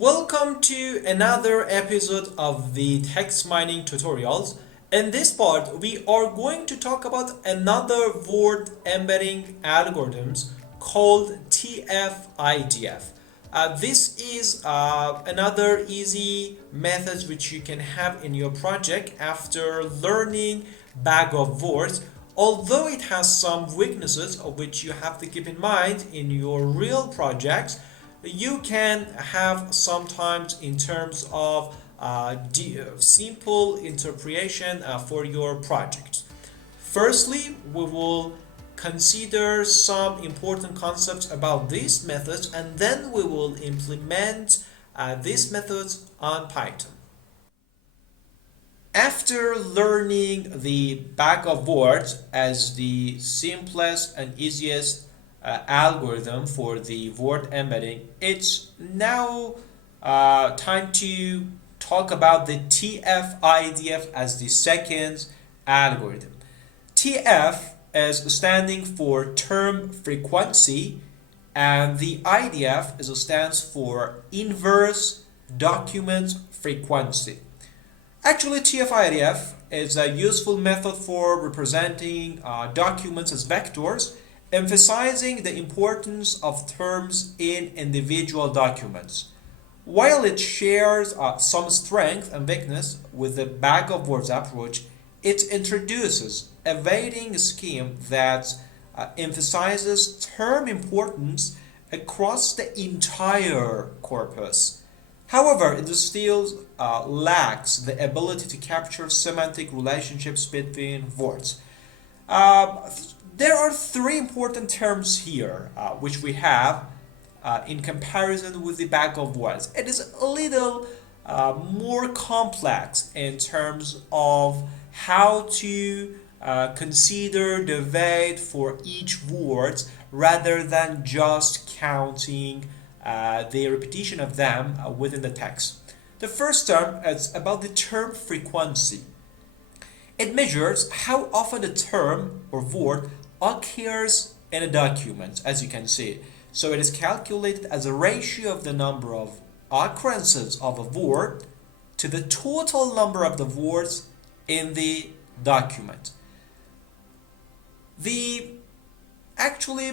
Welcome to another episode of the text mining tutorials. In this part, we are going to talk about another word embedding algorithms called TF-IDF. This is another easy method which you can have in your project after learning bag of words. Although it has some weaknesses of which you have to keep in mind in your real projects, you can have sometimes in terms of simple interpretation for your project. Firstly, we will consider some important concepts about these methods, and then we will implement these methods on Python. After learning the bag of words as the simplest and easiest algorithm for the word embedding, it's now time to talk about the TF-IDF as the second algorithm. TF is standing for term frequency, and the IDF stands for inverse document frequency. Actually, TF-IDF is a useful method for representing documents as vectors, emphasizing the importance of terms in individual documents. While it shares some strength and weakness with the bag of words approach, it introduces a weighting scheme that emphasizes term importance across the entire corpus. However, it still lacks the ability to capture semantic relationships between words. Uh, there are three important terms here which we have in comparison with the bag of words. It is a little more complex in terms of how to consider the weight for each word rather than just counting the repetition of them within the text. The first term is about the term frequency. It measures how often a term or word occurs in a document, as you can see. So it is calculated as a ratio of the number of occurrences of a word to the total number of the words in the document. The Actually,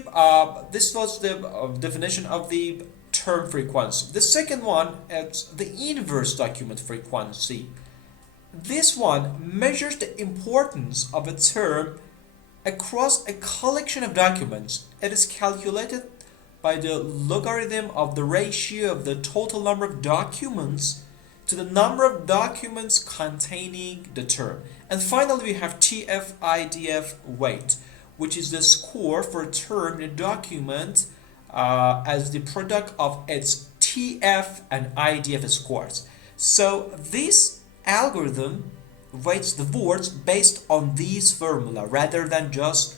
this was the definition of the term frequency. The second one is the inverse document frequency. This one measures the importance of a term across a collection of documents. It is calculated by the logarithm of the ratio of the total number of documents to the number of documents containing the term. And finally, we have TF-IDF weight, which is the score for a term in a document as the product of its TF and IDF scores. So this algorithm weights the words based on these formula rather than just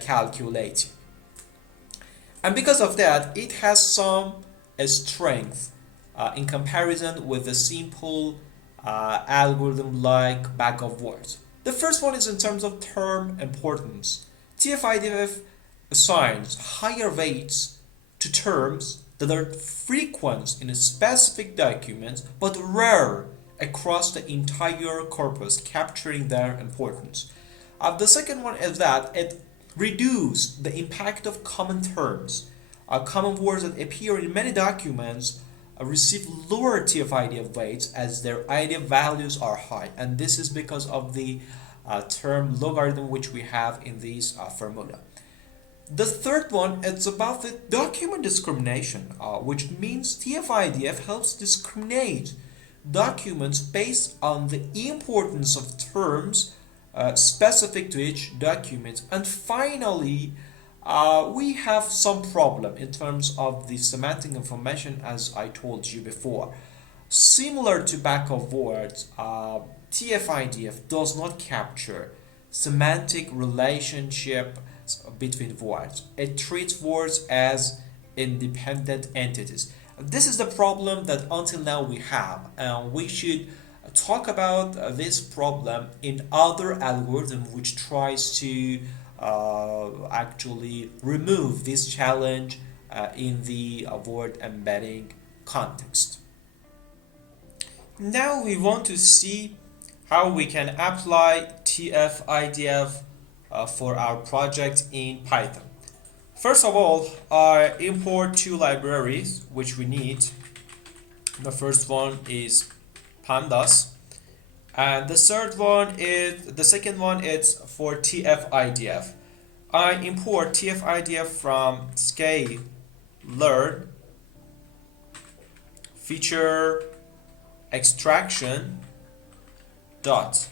calculating. And because of that, it has some strength in comparison with a simple algorithm like bag of words. The first one is in terms of term importance. TF-IDF assigns higher weights to terms that are frequent in a specific document but rare across the entire corpus, capturing their importance. The second one is that it reduces the impact of common terms. Common words that appear in many documents receive lower TF-IDF weights as their IDF values are high, and this is because of the term logarithm which we have in this formula. The third one is about the document discrimination, which means TF-IDF helps discriminate documents based on the importance of terms specific to each document. And finally, we have some problem in terms of the semantic information, as I told you before. Similar to bag of words, TF-IDF does not capture semantic relationship between words. It treats words as independent entities. This is the problem that until now we have, and we should talk about this problem in other algorithm which tries to actually remove this challenge in the word embedding context. Now we want to see how we can apply TF-IDF for our project in Python. First of all, I import two libraries which we need. The first one is pandas, and the second one is for TF-IDF. I import TF-IDF from scale-learn feature extraction dot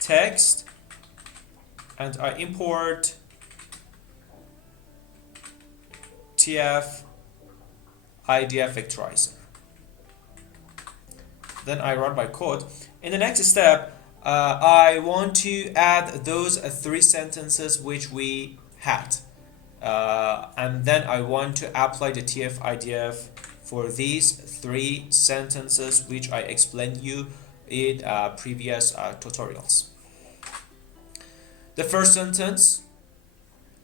text, and I import TF-IDF vectorizer. Then I run my code. In the next step, I want to add those three sentences which we had. And then I want to apply the TF-IDF for these three sentences which I explained you in previous tutorials. The first sentence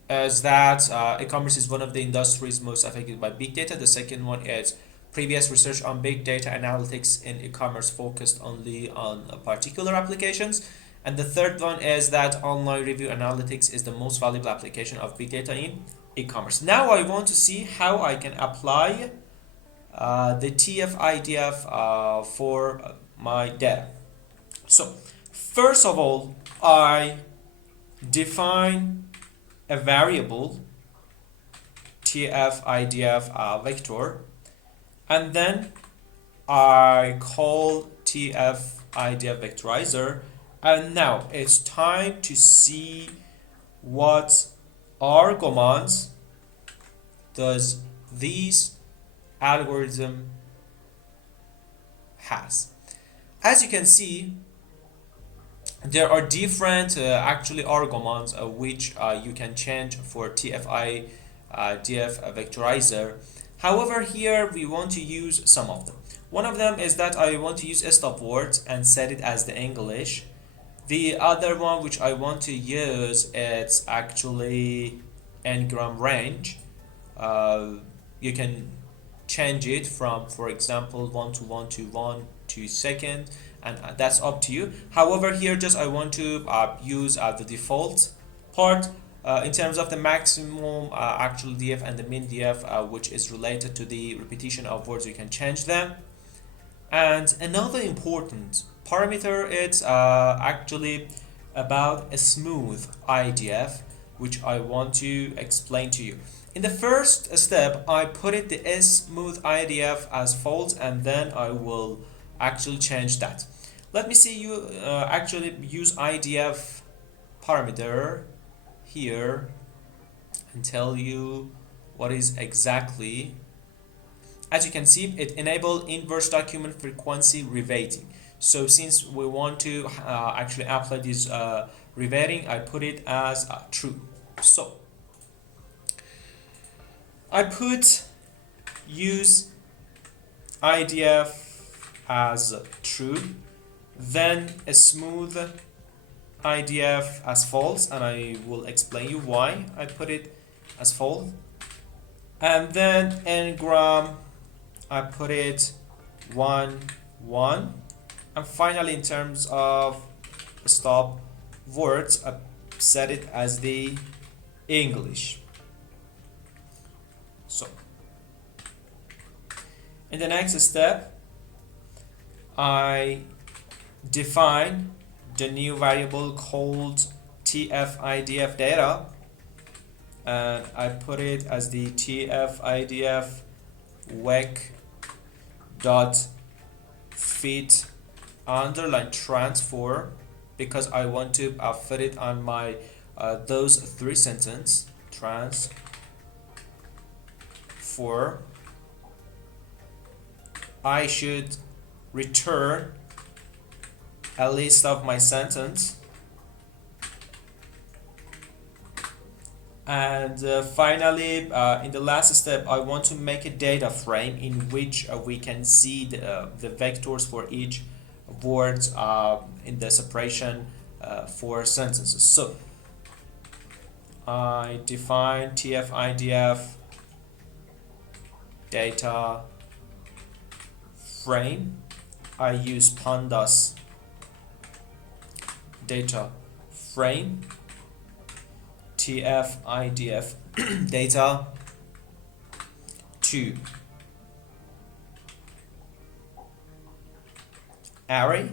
is that e-commerce is one of the industries most affected by big data. The second one is previous research on big data analytics in e-commerce focused only on particular applications. And the third one is that online review analytics is the most valuable application of big data in e-commerce. Now I want to see how I can apply the TF-IDF for my data. So first of all, I define a variable TF-IDF vector, and then I call TF-IDF vectorizer, and now it's time to see what arguments does this algorithm has. As you can see, there are different actually arguments which you can change for TF-IDF vectorizer. However, here we want to use some of them. One of them is that I want to use stop words and set it as the English. The other one which I want to use is actually n-gram range. You can change it from, for example, 1 to 1 to 1 to second, and that's up to you. However, here just I want to use the default part. In terms of the maximum actual DF and the min DF, which is related to the repetition of words, you can change them. And another important parameter is actually about a smooth IDF, which I want to explain to you. In the first step, I put it the smooth IDF as false, and then I will actually change that. Let me see you actually use IDF parameter here and tell you what is exactly. As you can see, it enables inverse document frequency reweighting. So since we want to actually apply this reweighting, I put it as true. So I put use IDF as true, then a smooth IDF as false, and I will explain you why I put it as false. And then n-gram, I put it 1, 1. And finally, in terms of stop words, I set it as the English. So in the next step, I define the new variable called TF-IDF data, and I put it as the TF-IDF vec dot fit underline transfer, because I want to fit it on my those three sentences. Transfer, I should return a list of my sentence, and finally in the last step, I want to make a data frame in which we can see the vectors for each word in the separation for sentences. So I define TF-IDF data frame, I use pandas data frame TF-IDF data to array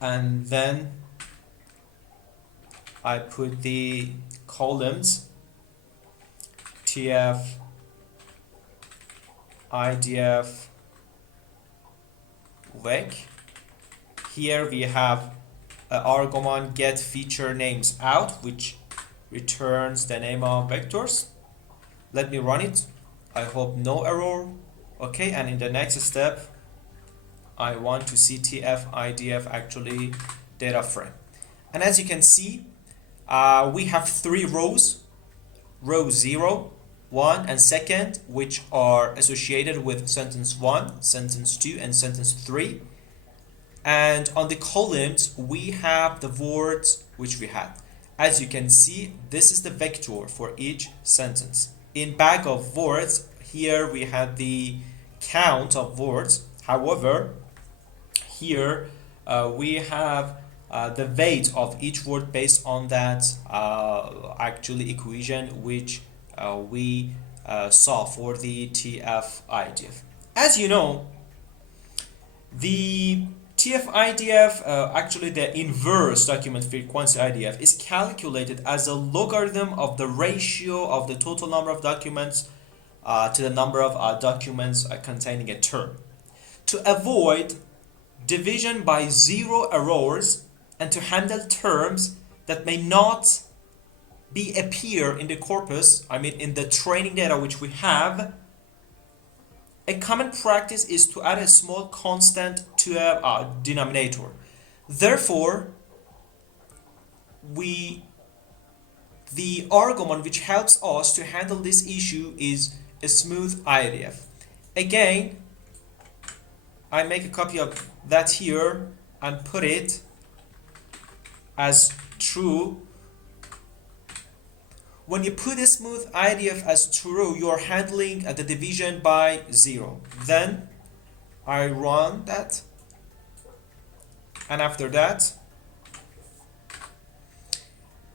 and then I put the columns TF-IDF vec. Here we have argument get feature names out, which returns the name of vectors. Let me run it. I hope no error. Okay, and in the next step I want to see TF-IDF actually data frame. And as you can see, we have three rows, row 0, 1, and second, which are associated with sentence 1, sentence 2, and sentence 3. And on the columns, we have the words which we had. As you can see, this is the vector for each sentence. In bag of words, here we had the count of words. However, here we have the weight of each word based on that actually equation which we saw for the TF-IDF. As you know, the TF-IDF, actually the inverse document frequency IDF, is calculated as a logarithm of the ratio of the total number of documents to the number of documents containing a term. To avoid division by zero errors and to handle terms that may not be appear in the corpus, I mean in the training data which we have, a common practice is to add a small constant to a denominator. Therefore, the argument which helps us to handle this issue is a smooth IDF. Again, I make a copy of that here and put it as true. When you put a smooth IDF as true, you are handling the division by 0. Then I run that, and after that,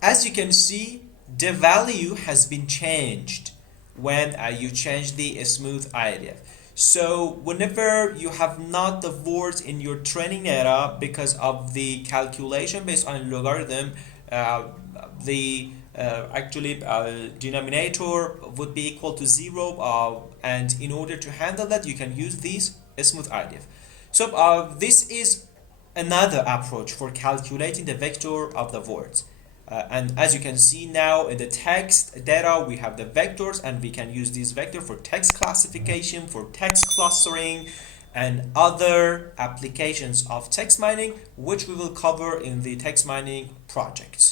as you can see, the value has been changed when you change the smooth IDF. So whenever you have not the words in your training data because of the calculation based on a logarithm, the denominator would be equal to 0, and in order to handle that you can use this smooth IDF. So this is another approach for calculating the vector of the words. And as you can see now in the text data, we have the vectors, and we can use this vector for text classification, for text clustering, and other applications of text mining, which we will cover in the text mining project.